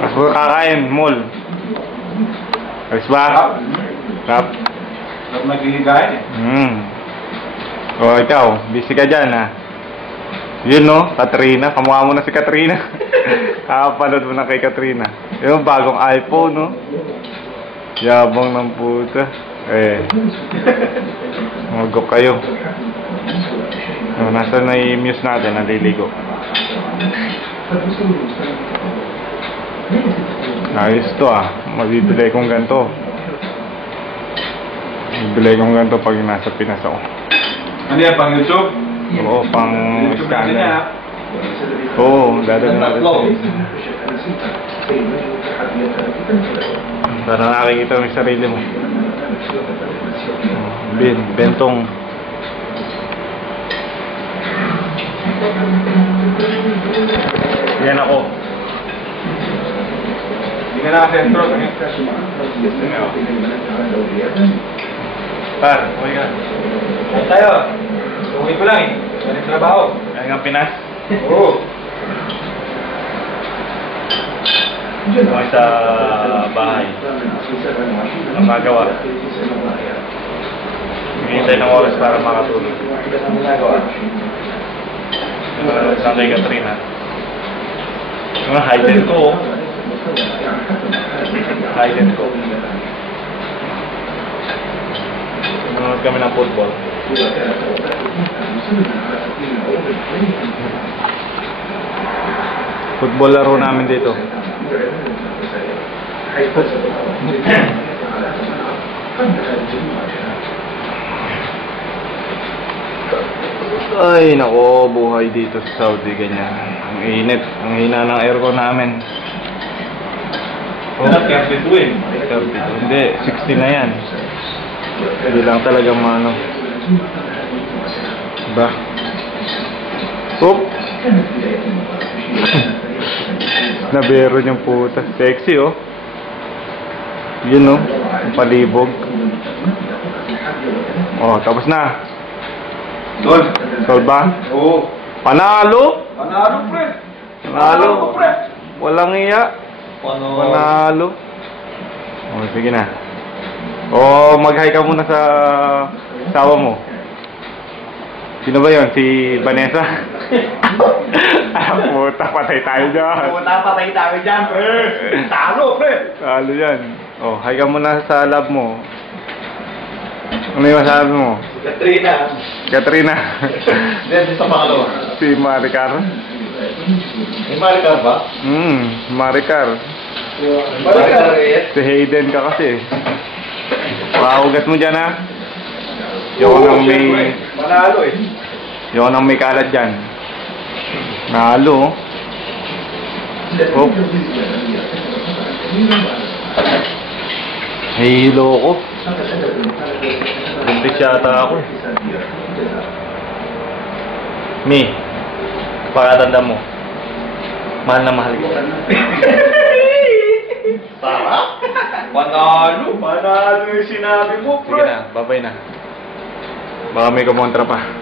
Mas kakain, mall. Ayos ba? Rap. Rap naghihigain eh. O, ikaw, busy ka dyan, ha? Yun, no? Katrina. Kamukha mo na si Katrina. Kakapanood mo na kay Katrina. Yung bagong iPhone, no? Yabang ng puta. Magok kayo. Nasaan na yung muse natin? Naliligo. Ayos to, mabibili kong ganito. Bibili kong ganito pag nasa Pinas ako. Ano yan, pang YouTube? Oo, pang YouTube scanner. natin yan, Oo, dadalhin natin. Para nakikita mo yung sarili mo. Bentong. Yan ako. Hindi ka nakasentro. Par, uwi ka. Ay tayo. Uwi ko lang eh. Ganit trabaho. Kaya nga Pinas. Oo. Ako sa bahay. Ang magawa. Hintay ng oras para makatulog. Ang ginagawa. Saan kay Katrina? Mga hidden ko. Hidden ko. Nanonood kami ng football. Football laro namin dito. Ay, nako, buhay dito sa Saudi, ganyan. Ang init, ang hina ng aircon namin. Oh, 32 eh. 32. Hindi, 60 na yan. Hindi lang talaga maano. Diba? Oop! Nabero niyang puta. Sexy, oh. Yun, oh. Ang palibog. Oh, tapos na. Doon. Sol ba? Oo. Panalo! Panalo, pre. Panalo! pre. Walang iya. Panalo. Panalo. Oh, sige na. Oh, mag-hi ka muna sa asawa mo. Sino ba yun? Si Vanessa? Puta, patay tayo dyan. Puta, patay tayo dyan, pre. Talo, pre. Talo yan. Oh, hi ka muna sa lab mo. Ano yung masabi mo? Katrina. Katrina. Hindi, sa pangalawa. Si Maricar. May Maricar ba? Maricar. Maricar eh. Si Hayden ka kasi. Pahugas mo dyan, ha? Yung nang may... Manalo eh. Yung nang may kalat dyan. Nalo. Oh. Hilo ko. Buntis yata ako. Mi, pakatanda mo. Mahal na mahal kita. Tama? Manalo. Manalo yung sinabi mo, Sige na, babay na. Baka may kumontra pa.